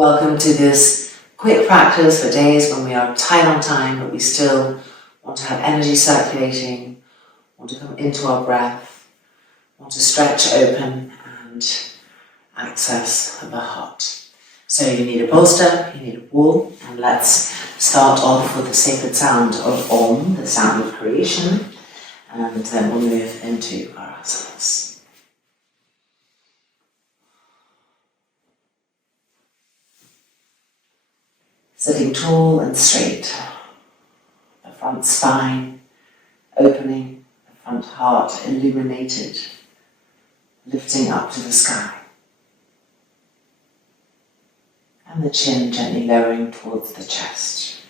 Welcome to this quick practice for days when we are tight on time, but we still want to have energy circulating, want to come into our breath, want to stretch open and access the heart. So you need a bolster, you need a wall, and let's start off with the sacred sound of Om, the sound of creation, and then we'll move into our asanas. Sitting tall and straight, the front spine opening, the front heart illuminated, lifting up to the sky, and the chin gently lowering towards the chest.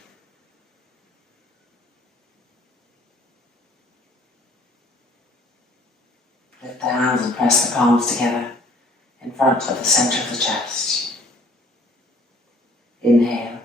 Lift the hands and press the palms together in front of the center of the chest. Inhale.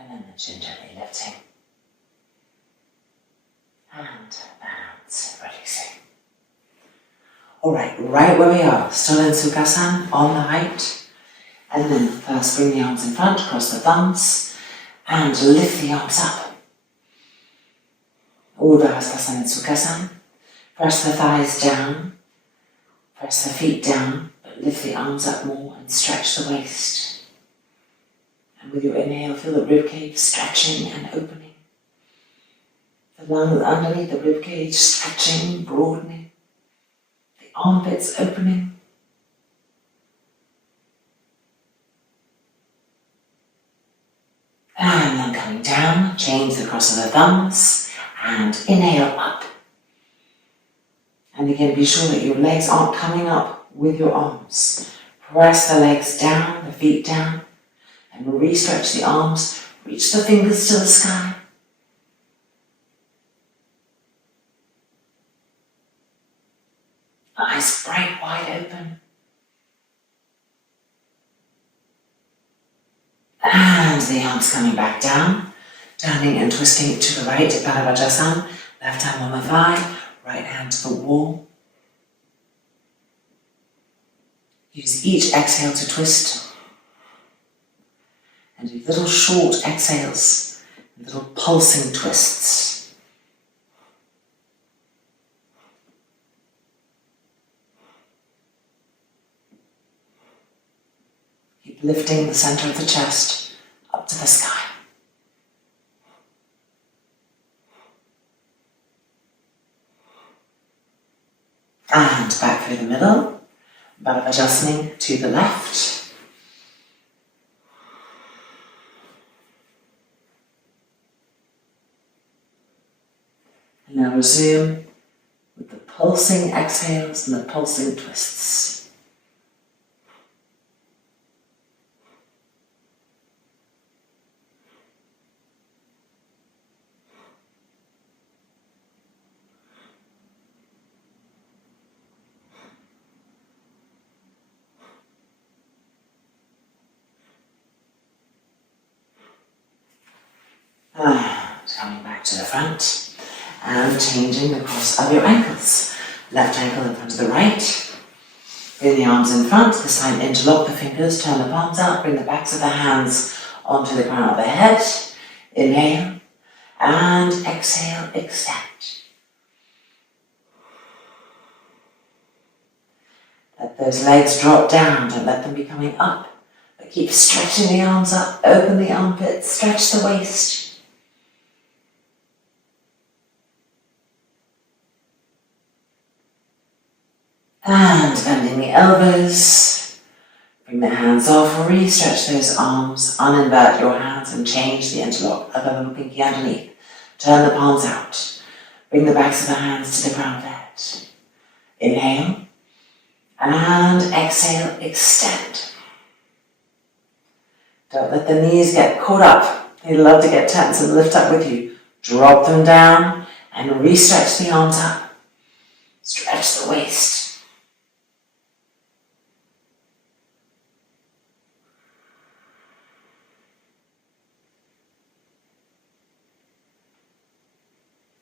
And then the chin gently lifting. And the hands releasing. Alright, right where we are, still in Sukhasana, on the height. And then first bring the arms in front, cross the thumbs, and lift the arms up. Urdhva Hastasana in Sukhasana. Press the thighs down, press the feet down, but lift the arms up more and stretch the waist. And with your inhale, feel the ribcage stretching and opening. The lungs underneath the ribcage stretching, broadening. The armpits opening. And then coming down, change the cross of the thumbs and inhale up. And again, be sure that your legs aren't coming up with your arms. Press the legs down, the feet down, and re-stretch the arms. Reach the fingers to the sky. Eyes bright wide open. And the arms coming back down, turning and twisting to the right, Paravajasana, left hand on the thigh, right hand to the wall. Use each exhale to twist. And do little short exhales, little pulsing twists. Keep lifting the center of the chest up to the sky. And back through the middle, Baddhavajasana to the left. And now resume with the pulsing exhales and the pulsing twists. And coming back to the front and changing the cross of your ankles. Left ankle in front of the right. Bring the arms in front, this time interlock the fingers, turn the palms out, bring the backs of the hands onto the crown of the head. Inhale and exhale, extend. Let those legs drop down, don't let them be coming up, but keep stretching the arms up, open the armpits, stretch the waist. And bending the elbows, bring the hands off, re-stretch those arms, uninvert your hands and change the interlock of the little pinky underneath. Turn the palms out, bring the backs of the hands to the crown of the head. Inhale, and exhale, extend. Don't let the knees get caught up. They love to get tense and lift up with you. Drop them down and re-stretch the arms up. Stretch the waist.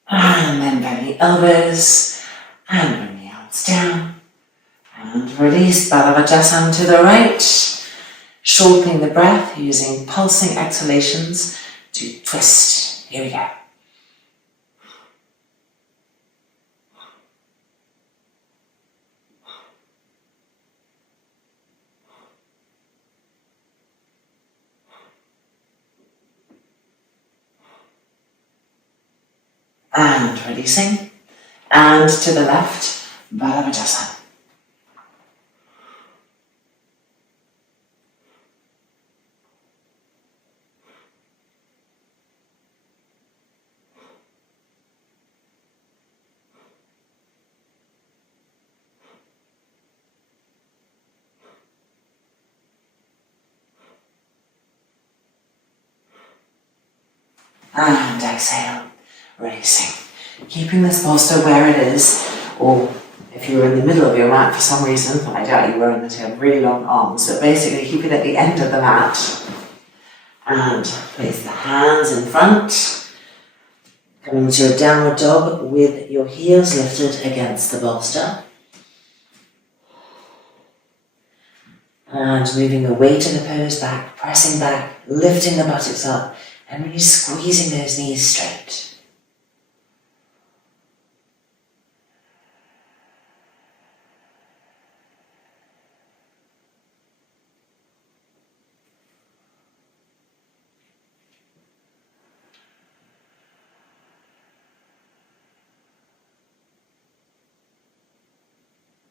And then bend the elbows and bring the arms down. And release Balavajasana to the right, shortening the breath using pulsing exhalations to twist. Here we go. And releasing. And to the left, Balavajasana. And exhale, releasing. Keeping this bolster where it is, or if you were in the middle of your mat for some reason, I doubt you were and you have really long arms, but basically keep it at the end of the mat. And place the hands in front, coming to a downward dog with your heels lifted against the bolster. And moving the weight of the pose back, pressing back, lifting the buttocks up, and really squeezing those knees straight.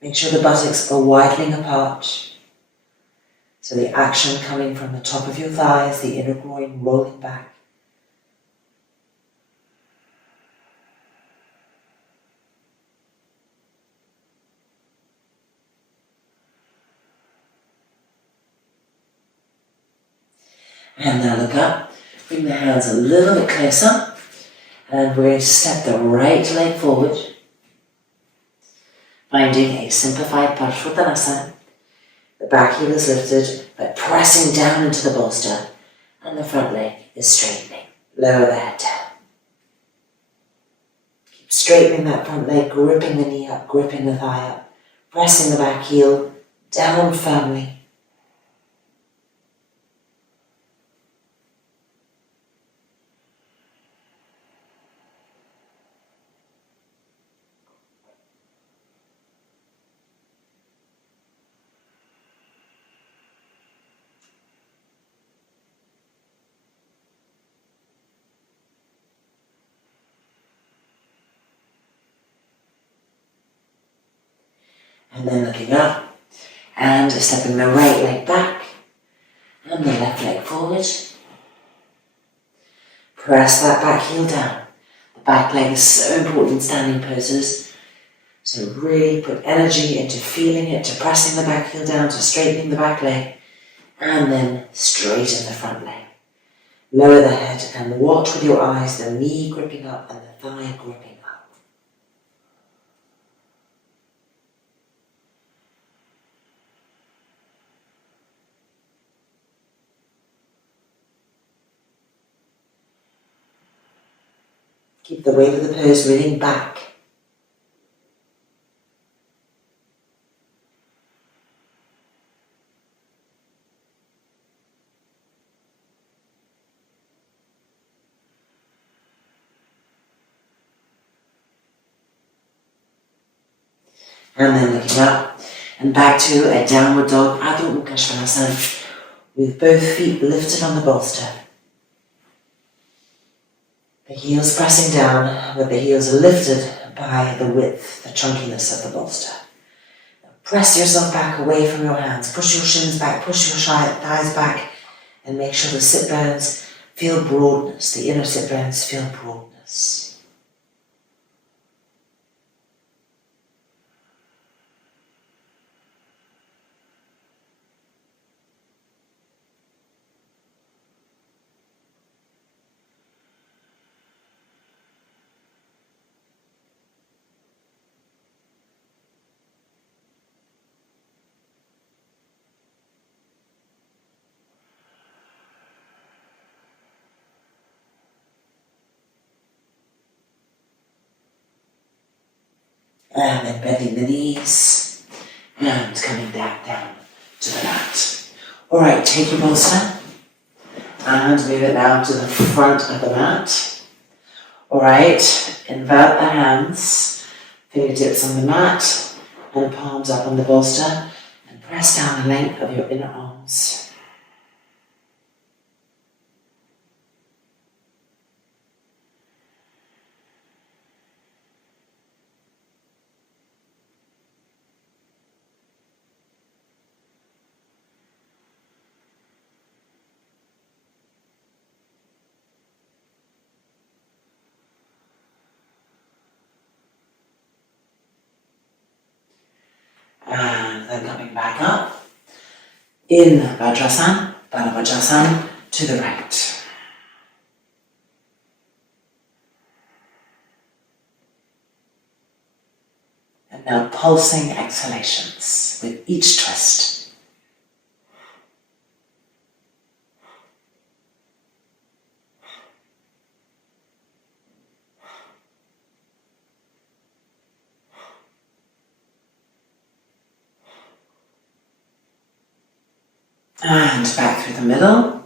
Make sure the buttocks are widening apart. So the action coming from the top of your thighs, the inner groin rolling back. And now look up, bring the hands a little bit closer, and we're going to step the right leg forward, finding a simplified Parsvottanasana. The back heel is lifted, but pressing down into the bolster, and the front leg is straightening. Lower the head down. Keep straightening that front leg, gripping the knee up, gripping the thigh up, pressing the back heel down firmly. And then looking up and stepping the right leg back and the left leg forward. Press that back heel down. The back leg is so important in standing poses. So really put energy into feeling it, to pressing the back heel down, to straightening the back leg, and then straighten the front leg. Lower the head and watch with your eyes the knee gripping up and the thigh gripping up. Keep the weight of the pose really back. And then looking up and back to a downward dog, Adho Mukha Svanasana, with both feet lifted on the bolster. The heels pressing down, but the heels are lifted by the width, the chunkiness of the bolster. Now press yourself back away from your hands. Push your shins back, push your thighs back, and make sure the sit bones feel broadness. The inner sit bones feel broadness. And then bending the knees and coming back down to the mat. Alright, take your bolster and move it now to the front of the mat. Alright, invert the hands, fingertips on the mat and palms up on the bolster, and press down the length of your inner arms. And then coming back up, in Vajrasana to the right. And now pulsing exhalations with each twist. And back through the middle.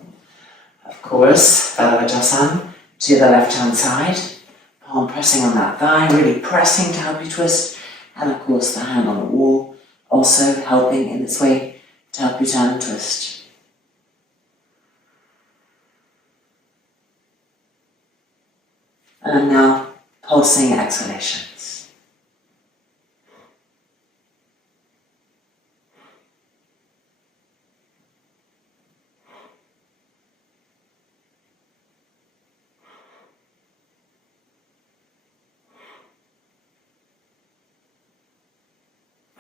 Of course, Vajrasana to the left-hand side. Palm pressing on that thigh, really pressing to help you twist. And of course, the hand on the wall also helping in its way to help you turn and twist. And now, pulsing exhalations.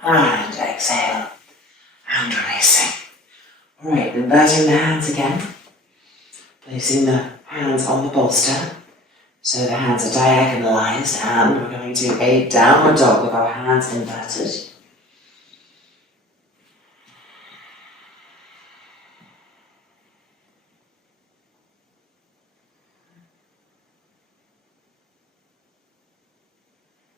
And exhale, and releasing. Alright, inverting the hands again. Placing the hands on the bolster. So the hands are diagonalized, and we're going to do a downward dog with our hands inverted.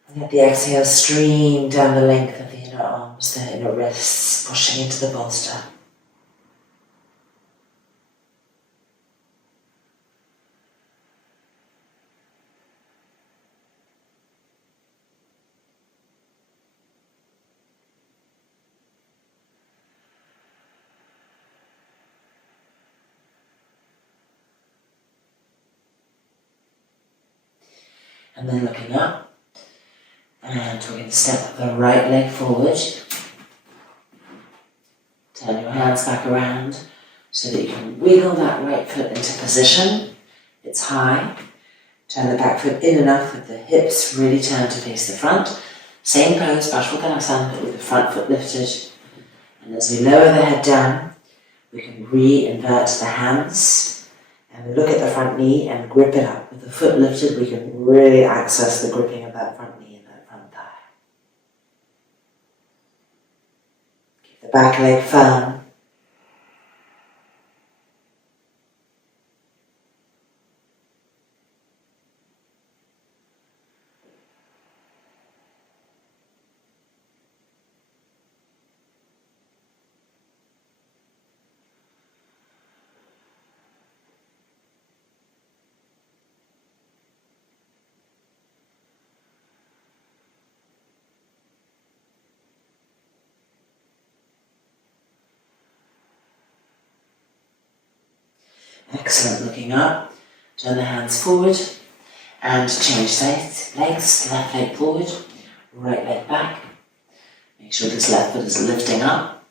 And let the exhale stream down the length of the inner arms, the inner wrists, pushing into the bolster. And then looking up. And we're going to step the right leg forward. Turn your hands back around so that you can wiggle that right foot into position. It's high. Turn the back foot in enough that the hips really turn to face the front. Same pose, Parsvakonasana, but with the front foot lifted. And as we lower the head down, we can re-invert the hands and look at the front knee and grip it up. With the foot lifted, we can really access the gripping of that front knee and that front thigh. Keep the back leg firm. Excellent, looking up, turn the hands forward and change sides, legs, left leg forward, right leg back. Make sure this left foot is lifting up.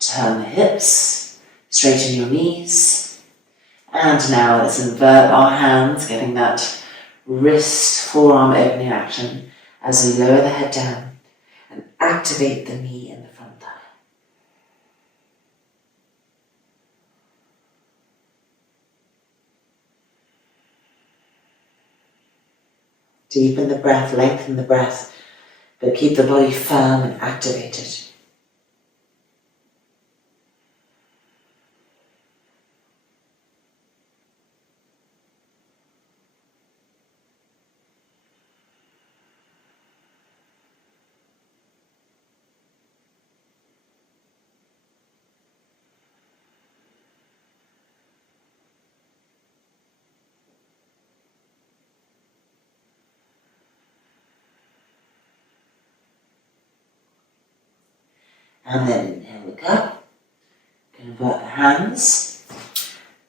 Turn the hips, straighten your knees. And now let's invert our hands, getting that wrist, forearm opening action as we lower the head down and activate the knee and the front thigh. Deepen the breath, lengthen the breath, but keep the body firm and activated. And then inhale, look up. Convert the hands.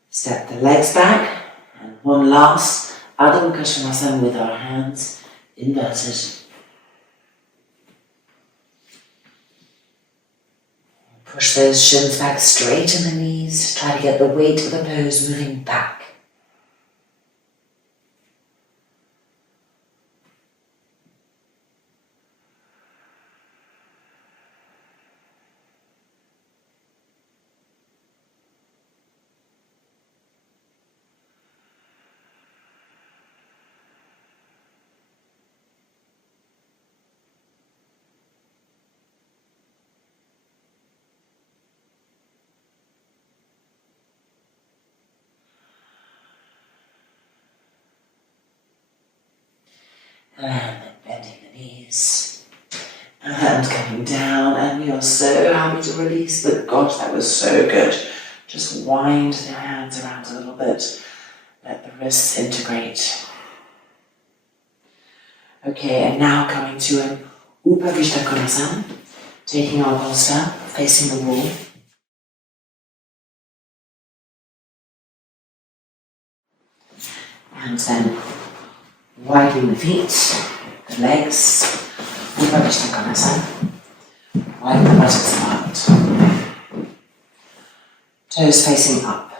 Step the legs back. And one last Adho Mukha with our hands inverted. Push those shins back, straighten the knees. Try to get the weight of the pose moving back. And then bending the knees. And coming down, and you're so happy to release, but gosh, that was so good. Just wind the hands around a little bit. Let the wrists integrate. Okay, and now coming to an Upavishta Konasana, taking our bolster, facing the wall. And then widening the feet, the legs, Upavishta Konasana. Widen the buttocks apart. Toes facing up.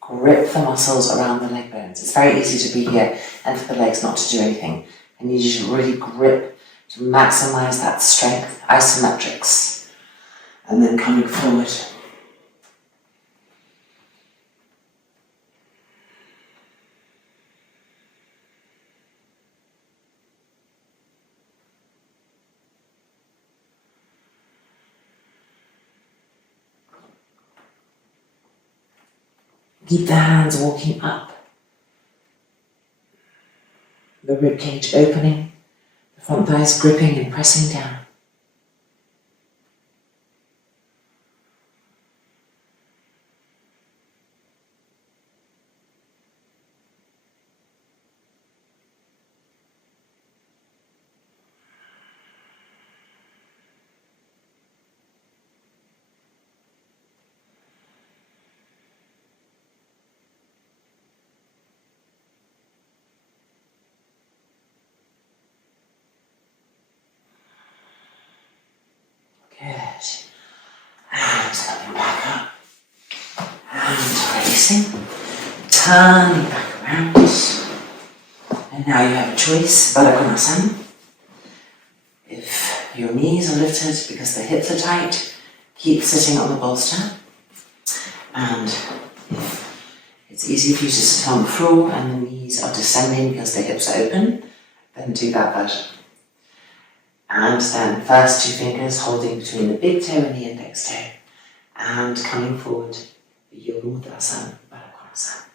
Grip the muscles around the leg bones. It's very easy to be here and for the legs not to do anything. I need you to really grip to maximize that strength, isometrics. And then coming forward. Keep the hands walking up. The ribcage opening, the front thighs gripping and pressing down. Good. And coming back up. And releasing. Turning back around. And now you have a choice, Baddha Konasana. If your knees are lifted because the hips are tight, keep sitting on the bolster. And if it's easy for you to sit on the floor and the knees are descending because the hips are open, then do that version. And then first 2 fingers holding between the big toe and the index toe. And coming forward, Yoga Mudrasana, Baddha Konasana.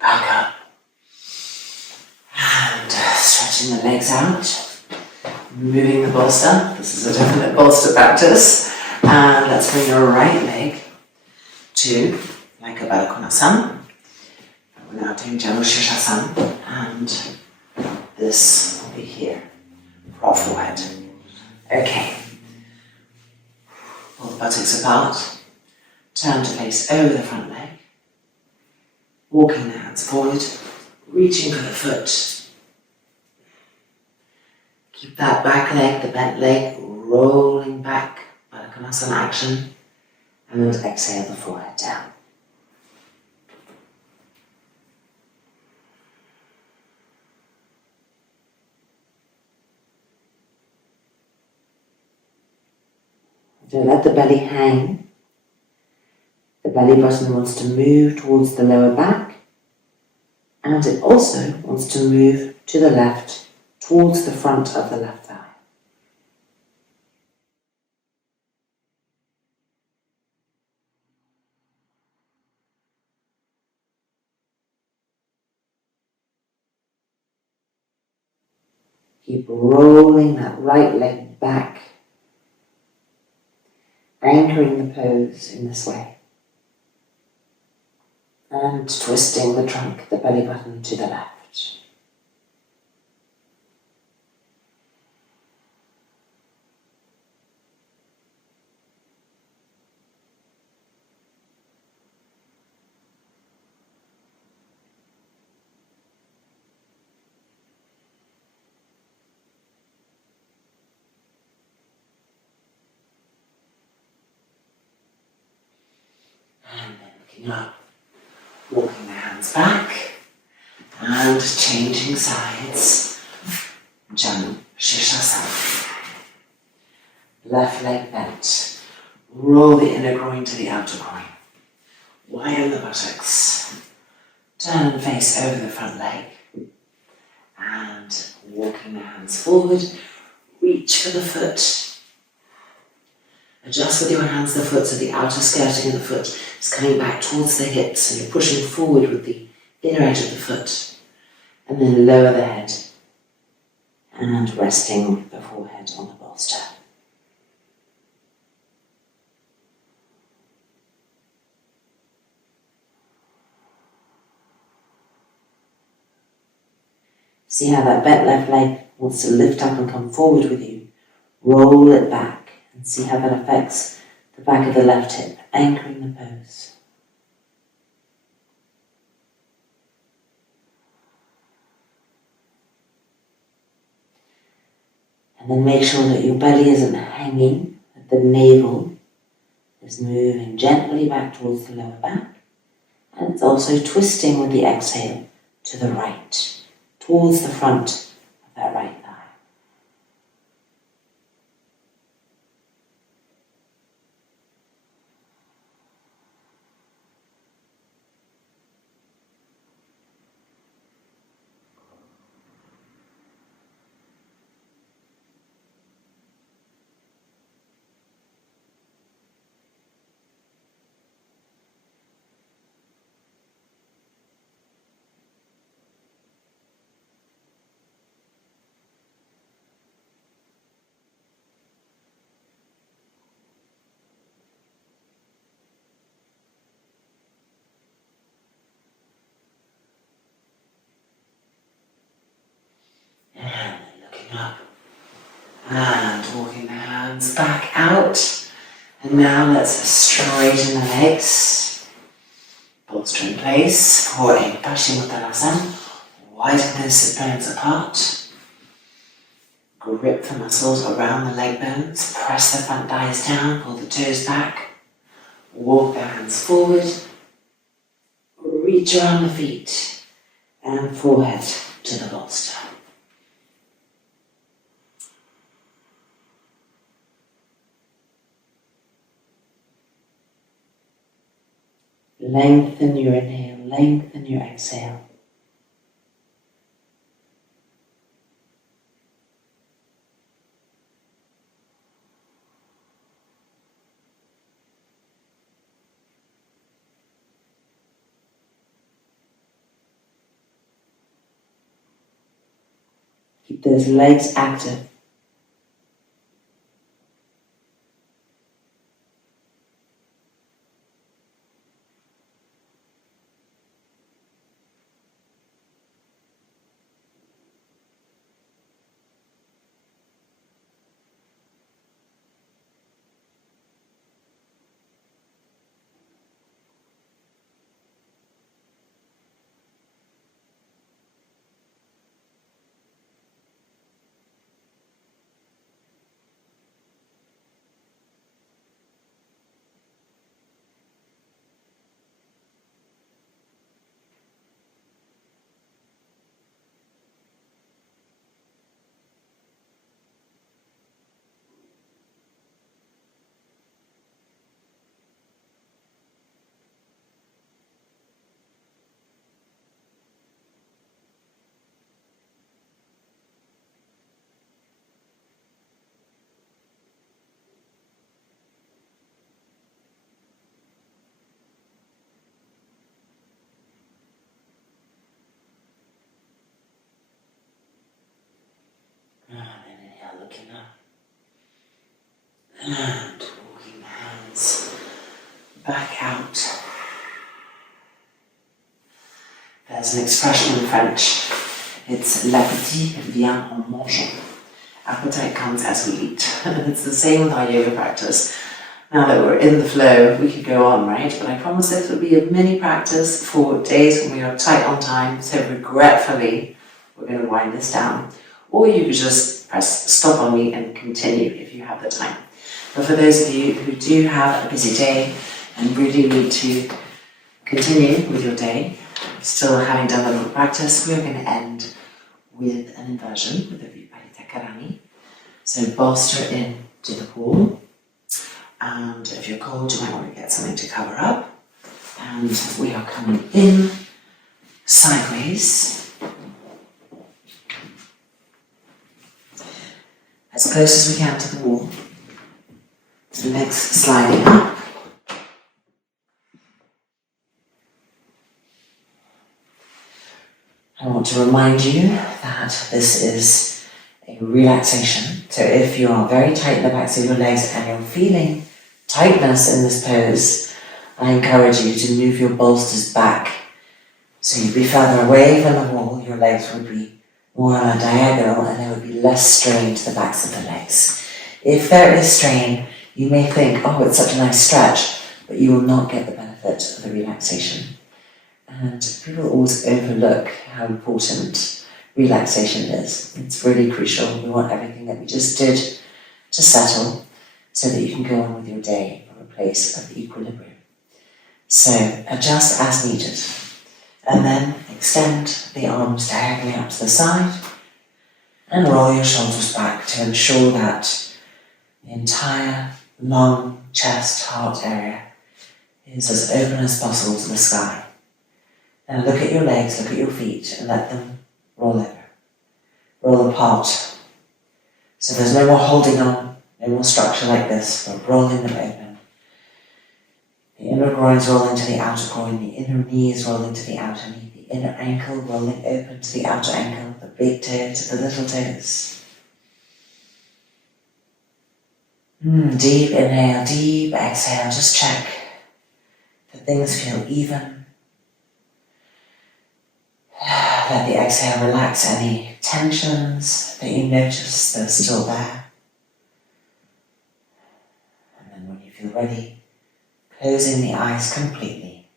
Back up. And stretching the legs out. Moving the bolster. This is a definite bolster practice. And let's bring your right leg to like a Baddha Konasana. We're now doing Janu Shirshasana. And this will be here. Roll forward. Okay. Pull the buttocks apart. Turn to face over the front leg. Walking the hands forward, reaching for the foot. Keep that back leg, the bent leg, rolling back, Baddha Konasana action. And exhale the forehead down. Don't let the belly hang. The belly button wants to move towards the lower back, and it also wants to move to the left, towards the front of the left thigh. Keep rolling that right leg back, anchoring the pose in this way, and twisting the trunk, the belly button to the left. And then looking up, walking the hands back, and changing sides. Jump, Shishasana. Left leg bent. Roll the inner groin to the outer groin. Widen the buttocks. Turn and face over the front leg. And walking the hands forward, reach for the foot. Adjust with your hands the foot so the outer skirting of the foot is coming back towards the hips and you're pushing forward with the inner edge of the foot. And then lower the head and resting the forehead on the bolster. See how that bent left leg wants to lift up and come forward with you. Roll it back and see how that affects the back of the left hip, anchoring the pose. And then make sure that your belly isn't hanging, that the navel is moving gently back towards the lower back. And it's also twisting with the exhale to the right, towards the front of that right thigh. And then looking up and walking the hands back out. And now let's straighten the legs. Bolster in place for a Paschimottanasana. Widen those sit bones apart. Grip the muscles around the leg bones. Press the front thighs down. Pull the toes back. Walk the hands forward. Reach around the feet. And forehead to the bolster. Lengthen your inhale, lengthen your exhale. Keep those legs active. looking up. And walking the hands back out. There's an expression in French. It's l'appétit vient en mangeant. Appetite comes as we eat. It's the same with our yoga practice. Now that we're in the flow, we could go on, right? But I promise this will be a mini practice for days when we are tight on time, so regretfully, we're going to wind this down. Or you could just press stop on me and continue if you have the time. But for those of you who do have a busy day and really need to continue with your day, still having done a little practice, we're going to end with an inversion with a Viparita Karani. So bolster in to the pool. And if you're cold, you might want to get something to cover up. And we are coming in sideways, as close as we can to the wall. The legs sliding up. I want to remind you that this is a relaxation. So if you are very tight in the backs of your legs and you're feeling tightness in this pose, I encourage you to move your bolsters back. So you'd be further away from the wall, your legs would be more on a diagonal and there would be less strain to the backs of the legs. If there is strain, you may think, oh, it's such a nice stretch, but you will not get the benefit of the relaxation. And people always overlook how important relaxation is. It's really crucial. We want everything that we just did to settle so that you can go on with your day from a place of equilibrium. So adjust as needed. And then extend the arms diagonally up to the side and roll your shoulders back to ensure that the entire lung, chest, heart area is as open as possible to the sky. Now look at your legs, look at your feet and let them roll over. Roll apart. So there's no more holding on, no more structure like this. We're rolling them open. The inner groins roll into the outer groin, the inner knees roll into the outer knee, the inner ankle rolling open to the outer ankle, the big toe to the little toes. Deep inhale, deep exhale, just check that things feel even. Let the exhale relax any tensions that you notice that are still there. And then when you feel ready, closing the eyes completely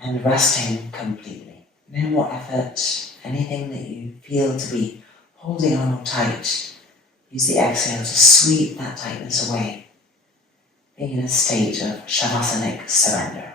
and resting completely. No more effort, anything that you feel to be holding on or tight, use the exhale to sweep that tightness away, being in a state of shavasanic surrender.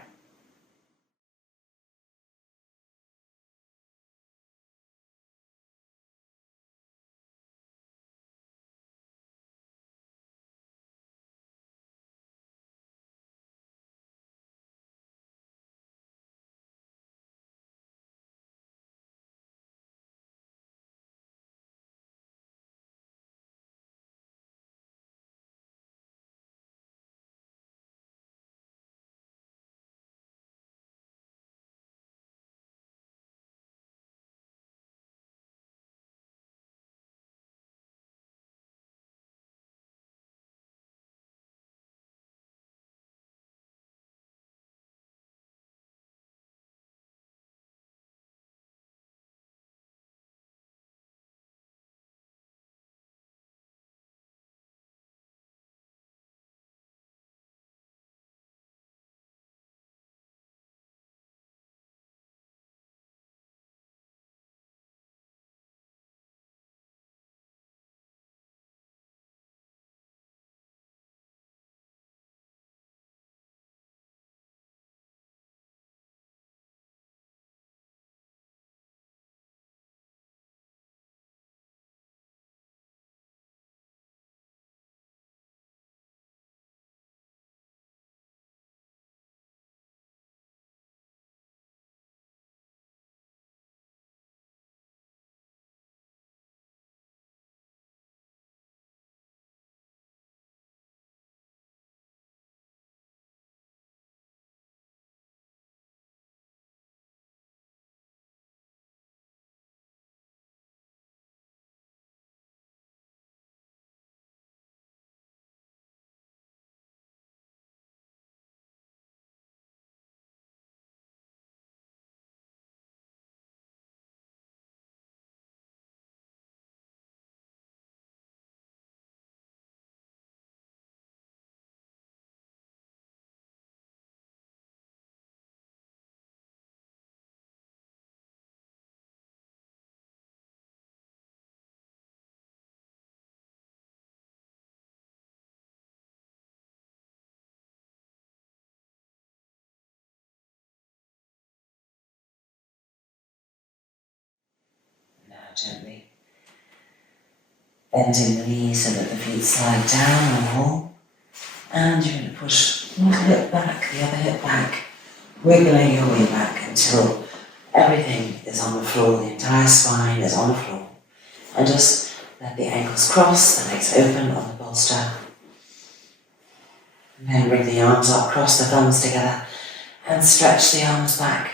gently bending the knees so that the feet slide down the wall. And you're going to push one hip back, the other hip back, wiggling your way back until everything is on the floor, the entire spine is on the floor. And just let the ankles cross, the legs open on the bolster. And then bring the arms up, cross the thumbs together, and stretch the arms back.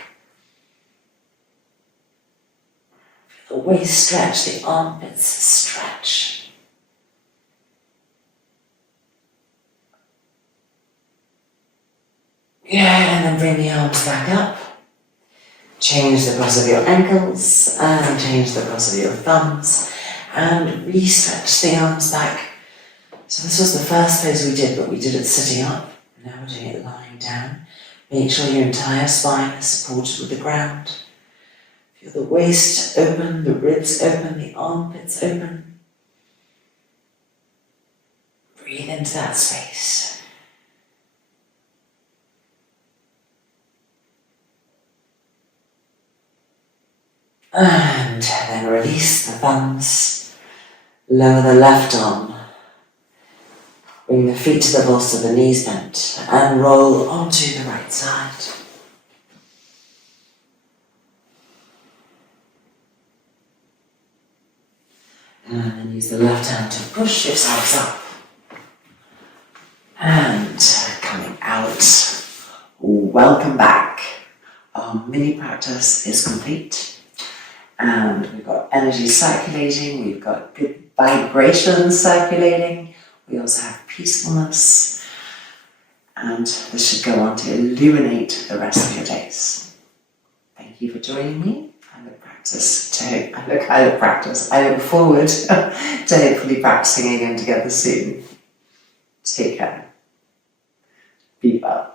Feel the waist stretch, the armpits stretch. Yeah, and then bring the arms back up. Change the cross of your ankles and change the cross of your thumbs and re-stretch the arms back. So this was the first pose we did, but we did it sitting up. Now we're doing it lying down. Make sure your entire spine is supported with the ground. Feel the waist open, the ribs open, the armpits open. Breathe into that space. And then release the thumbs, lower the left arm, bring the feet to the bolster, the knees bent, and roll onto the right side. And then use the left hand to push yourselves up. And coming out. Welcome back. Our mini practice is complete. And we've got energy circulating, we've got good vibrations circulating, we also have peacefulness, and this should go on to illuminate the rest of your days. Thank you for joining me. I look forward to hopefully practicing again together soon. Take care. Be well.